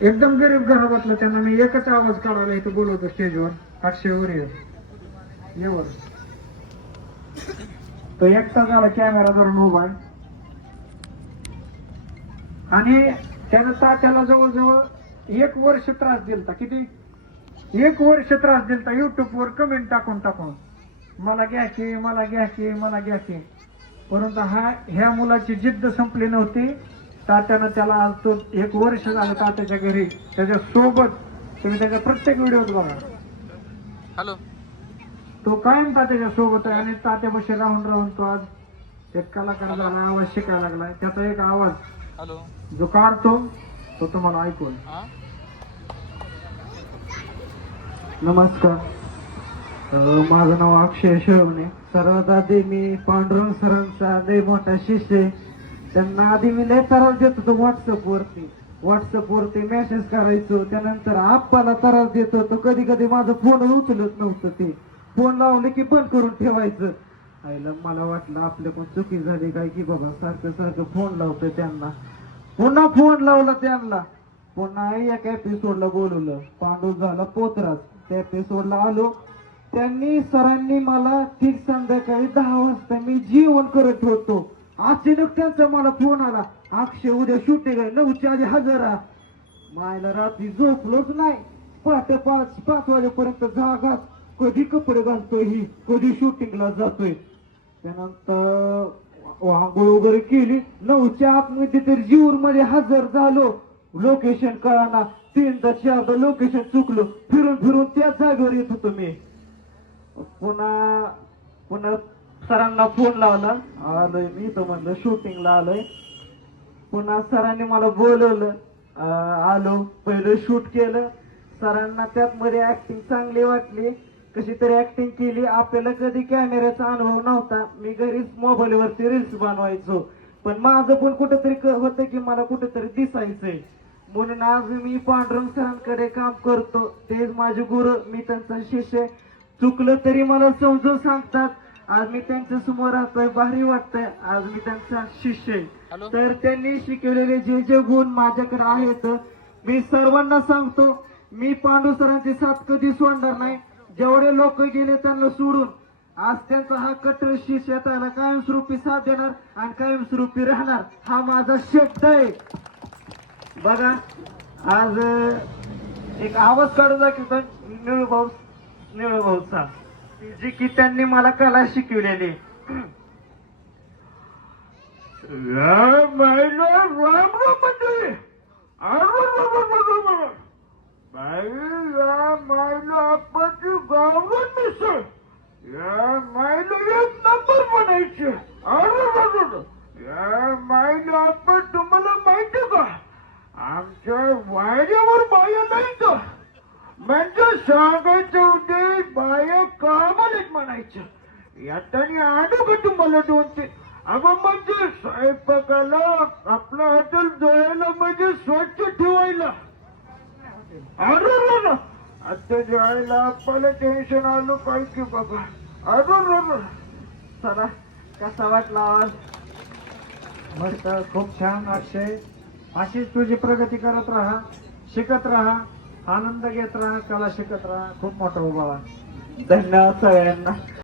एकदम गरीब घराबातलं त्यांना मी एकच आवाज काढायला इथं बोलवतो स्टेजवर. 800 वर ये वर. तो एकटा झाला कॅमेरा धरून उभा आहे. आणि त्यानं तात्याला जवळजवळ 1 वर्ष त्रास दिलता. किती? 1 वर्ष त्रास दिलता. युट्यूब वर कमेंट टाकून टाकून मला घ्या की, मला घ्या की, मला घ्या की. परंतु ह्या मुलाची जिद्द संपली नव्हती. तात्यानं त्याला आज तो 1 वर्ष झालं तात्याच्या घरी त्याच्या सोबत. तुम्ही त्याच्या प्रत्येक व्हिडिओत बघा. हॅलो. तो कायम तात्याच्या सोबत आहे आणि तात्यापाशी राहून राहून तो आज एक कलाकार झाला. आवाज शिकायला लागलाय. त्याचा एक आवाज हॅलो जो काढतो तो तुम्हाला ऐकून. नमस्कार, माझं नाव अक्षय शेवणे. सर्वात आधी मी पांडुरंग सरांचा लय मोठा शिष्य आहे. त्यांना आधी मी लय त्रास देत होतो व्हॉट्सअपवरती मेसेज करायचो. त्यानंतर आप्पाला त्रास देत होतो. कधी कधी माझं फोन उचलत नव्हतं. ते फोन लावले की बंद करून ठेवायचं. आईला मला वाटलं आपल्या पण चुकी झाली काय की बाबा सारखं सारखं फोन लावतोय त्यांना. पुन्हा फोन लावला त्यांना. पुन्हा एक एपिसोडला बोलवलं. पांडू झाला पोतराज. त्या एपिसोडला आलो. त्यांनी सरांनी मला ठीक संध्याकाळी 10 वाजता मी जेवण करत होतो. अचानक त्यांचा मला फोन आला, अक्षय उद्या शूटिंग आहे, 9च्या आधी हजर राहा. मायला रात्री झोपलोच नाही. पहाटे 5 वाजेपर्यंत जागाच. कधी कपडे घालतोय ही, कधी शूटिंगला जातोय. त्यानंतर आंघोळ वगैरे केली. 9च्या आतमध्ये तर जीवर मध्ये हजर झालो. लोकेशन कळाना. 3दा 4दा लोकेशन चुकलो. फिरून फिरून त्याच जागेवर येत होतो मी. पुन्हा सरांना फोन लावला. आलोय मी तर म्हणलं शूटिंगला आलोय. पुन्हा सरांनी मला बोलवलं. आलो. पहिलं शूट केलं. सरांना त्यात मध्ये ऍक्टिंग चांगली वाटली. कशी तरी ऍक्टिंग केली. आपल्याला कधी कॅमेऱ्याचा अनुभव नव्हता. मी घरीच मोबाईल वरती रील्स बनवायचो. पण माझं पण कुठेतरी होतं की मला कुठेतरी दिसायचंय. म्हणून आज मी पांडुरंग सरांकडे काम करतो. तेच माझे गुरु, मी त्यांचा शिष्य. चुकलं तरी मला समजून सांगतात. आज मी त्यांच्या समोर राहतोय, भारी वाटतंय. आज मी त्यांचा शिष्य आहे. तर त्यांनी शिकवलेले जे जे गुण माझ्याकडे आहेत मी सर्वांना सांगतो. मी पांडू सरांची साथ कधी सोडणार नाही. जेवढे लोक गेले त्यांना सोडून आज त्यांचा हा कट्टर शिष्य त्याला कायमस्वरूपी साथ देणार आणि कायमस्वरूपी राहणार, हा माझा शब्द आहे. बघा आज एक आवाज काढू दाखवतो निळूभाऊचा, जी की त्यांनी मला कला शिकवलेली. तुम्हाला माहिती का आमच्या वाड्यावर बाया नाही का म्हणजे सांगायचं होते बाया कामालाच म्हणायचं. यातानी आणू का तुम्हाला 2-3? अगं म्हणजे स्वयंपाकाला आपलं हॉटेल धुवायला म्हणजे स्वच्छ ठेवायला. अरे आता जेवायला आपल्याला टेन्शन आलं काय की बाबा. अरे चला कसा वाटला आवाज? मस्त, खूप छान. अक्षय अशीच तुझी प्रगती करत राहा, शिकत राहा, आनंद घेत राहा, कला शिकत राहा. खूप मोठा उभा. धन्यवाद सगळ्यांना.